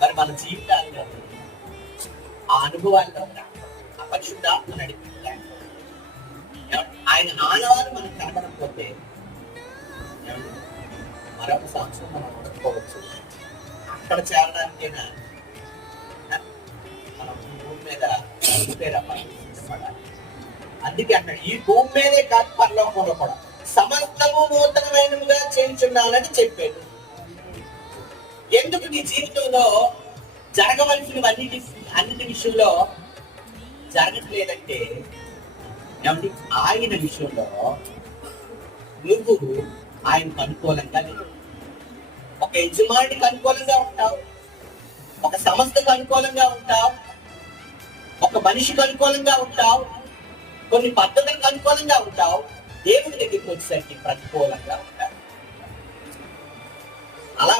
మరి మన జీవితాల్లో ఆ అనుభవాల్లో ఆ పరిశుద్ధాత్మ నడిపించాలి. ఆయన ఆనవాళ్ళు మనకు కనబడకపోతే మరొక సంవత్సరం మనం ఉండకపోవచ్చు. అక్కడ చేరడానికైనా మనం భూమి మీద పడాలి. అందుకే అన్నాడు, ఈ భూమి మీదే కాదు పరలోకంలో కూడా సమస్తము నూతనమైనగా చేయించున్నానని చెప్పాడు. ఎందుకు నీ జీవితంలో జరగవలసినవి అన్నిటి విషయంలో జరగట్లేదంటే ఏమంటే ఆయన విషయంలో నువ్వు ఆయనకు అనుకూలంగా లేవు. ఒక యజమానికి అనుకూలంగా ఉంటావు, ఒక సంస్థకు అనుకూలంగా ఉంటావు, ఒక మనిషికి అనుకూలంగా ఉంటావు, కొన్ని పద్ధతులకు అనుకూలంగా ఉంటావు. దేవుడి దగ్గరికి వచ్చేసరికి ప్రతికూలంగా ఉంటావు. అలా